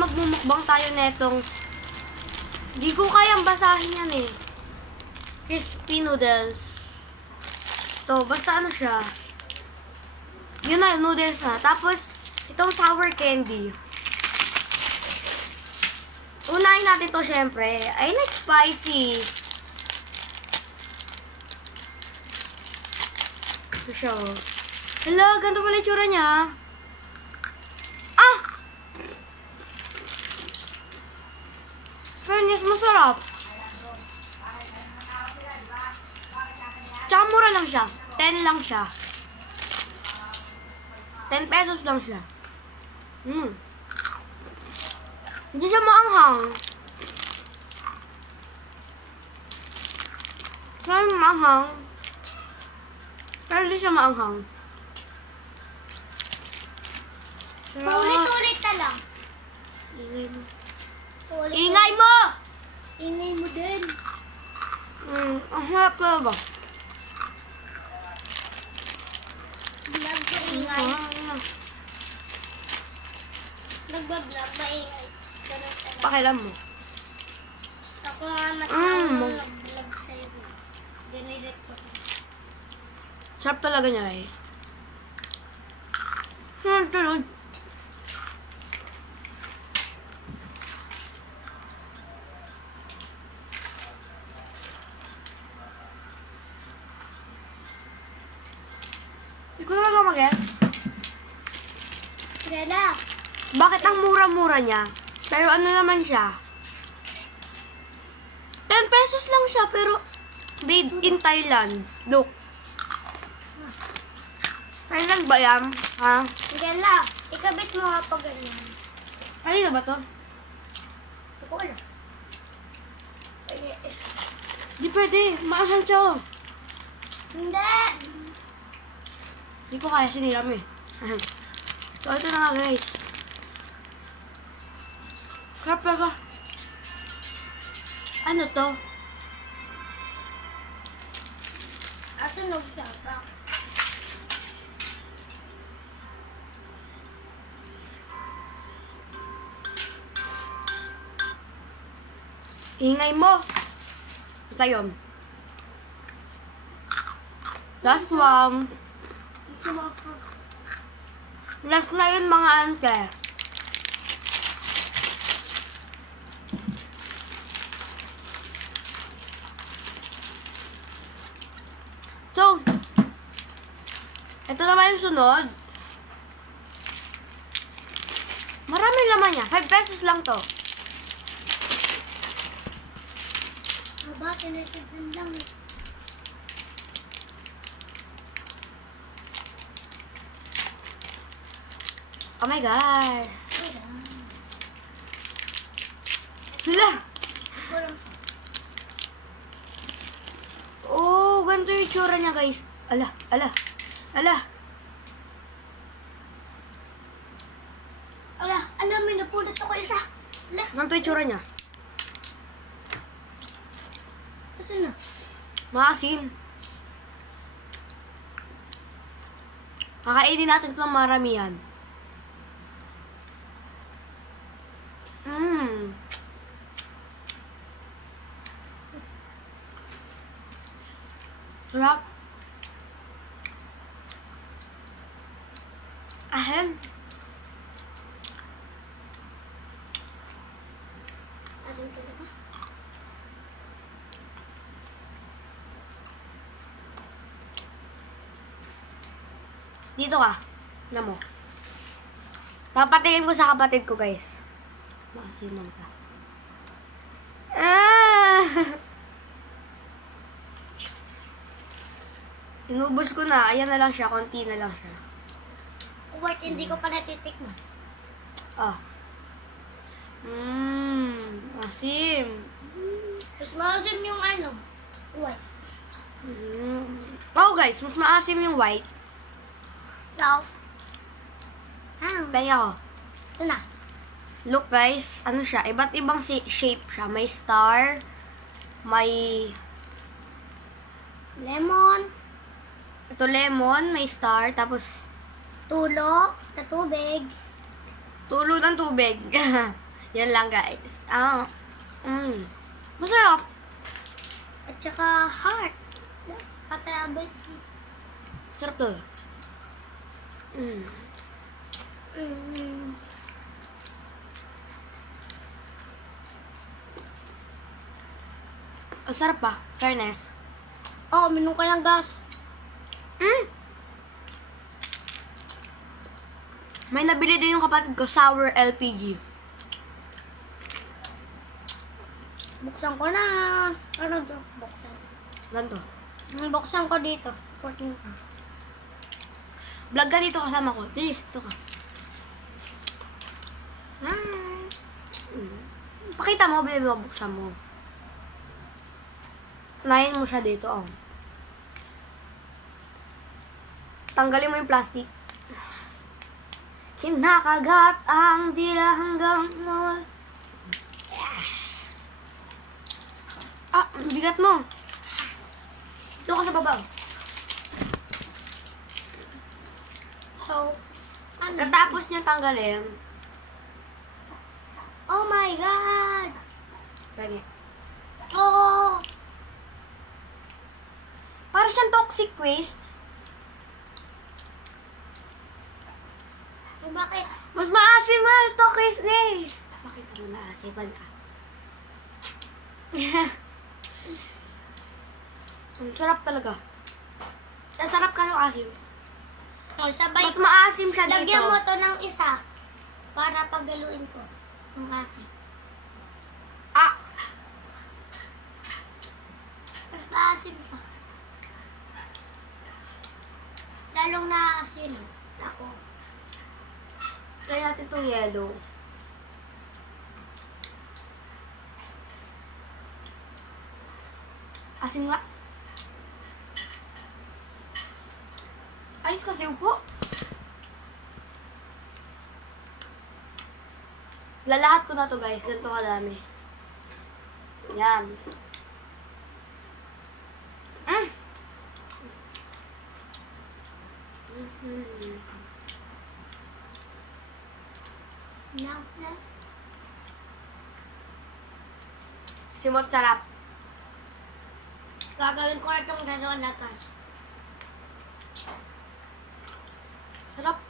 Magmumukbang tayo netong di ko kayang basahin yan eh. Crispy noodles. To, basta ano siya. Yun na, noodles na. Tapos, itong sour candy. Unahin natin to syempre. I like spicy. Ito siya oh. Hala, ganito pala yung tsura niya. Fairness, masarap. Tsaka mura lang siya. 10 lang siya. 10 pesos lang siya. Hindi siya maanghang. Siya maanghang. Pero hindi siya maanghang. Ulit-ulit na lang. Ingay mo! Ingay mo din. Ang harap talaga. Vlog ko ingay. Nagbablog, maingay. Pakialam mo. Ako nga masamang nag-vlog sa'yo. Dinilit ko. Sarap talaga niya, guys. Tulad. Hindi ko talaga mag-get. Rela. Bakit ang mura-mura niya? Pero ano naman siya? 10 pesos lang siya, pero made in Thailand. Look. Thailand ba yan? Ha? Rela, ikabit mo nga pag ganyan. Kanina ba to? Hindi ko alam. Di pwede. Maasan siya oh. Hindi! Hindi ko kaya siniram eh. So, ito na nga guys. Sarap talaga. Ano to? Atunog siya pa. Ingay mo. Basta yun. Last one. Last na yun mga ante. So, ito naman yung sunod. Maraming laman niya. 5 pesos lang to. Aba, tinitignan lang eh. Oh my God. Sila. Oh, ganito yung itsura niya guys. Ala. Ala, alam mo, napulot ako isa. Ala. Ganito yung itsura niya. Ito na. Maasim. Kakainin natin ito ng maramihan. Sarap. Ahem. Asin talaga. Dito ka. Alam mo. Papatingin ko sa kapatid ko, guys. Makasiman ka. Inubos ko na. Ayan na lang siya. Konti na lang siya. Wait, hindi ko pa natitikman. Asim. Mas maasim yung ano. Wait. Oh, guys. Mas maasim yung white. So. Pengi ako. Ito na. Look guys, ano siya? Iba't ibang shape siya. May star, may Lemon. ito lemon, may star, tapos Tulo. Na tubig. tulo ng tubig. Yan lang guys. Masarap. At saka heart. Katabit. Sarap to. Ang sarap pa. Fairness. Oh, minum ka ng gas. May nabili din yung kapatid ko, sour LPG. Buksan ko na. Ano to? Buksan. Ganito. Buksan ko dito. 14. Vlog ka dito kasama ko. Please, ito ka. Pakita mo, baby, buksan mo. Unahin mo siya dito, oh. Tanggalin mo yung plastic. Kinakagat ang dila hanggang mawal. Ah, bigat mo. Ito ka sa baba. So, ano? Katapos niya tanggalin. Oh my God! Pwede. Oh! Para siyang toxic waste. Bakit? Mas maasim nga yung toxic waste. Bakit mo naasipan ka? Ang sarap talaga. Sarap ka yung asim. Oh, sabay. Mas maasim siya dito. Lagyan mo to ng isa para pagaluin ko. Ng asin. Ah! Mas maasim siya. Lalong naasin. Ako. Try natin itong yellow. Asim nga. Ayos kasi upo. Lalahat ko na to guys. Ganito kadami. Yan. Simot sarap. Gagawin ko na itong dalawa na guys. Sarap.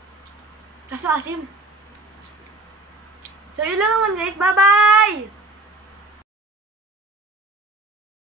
Kaso asim. So, yun lang naman guys. Bye-bye!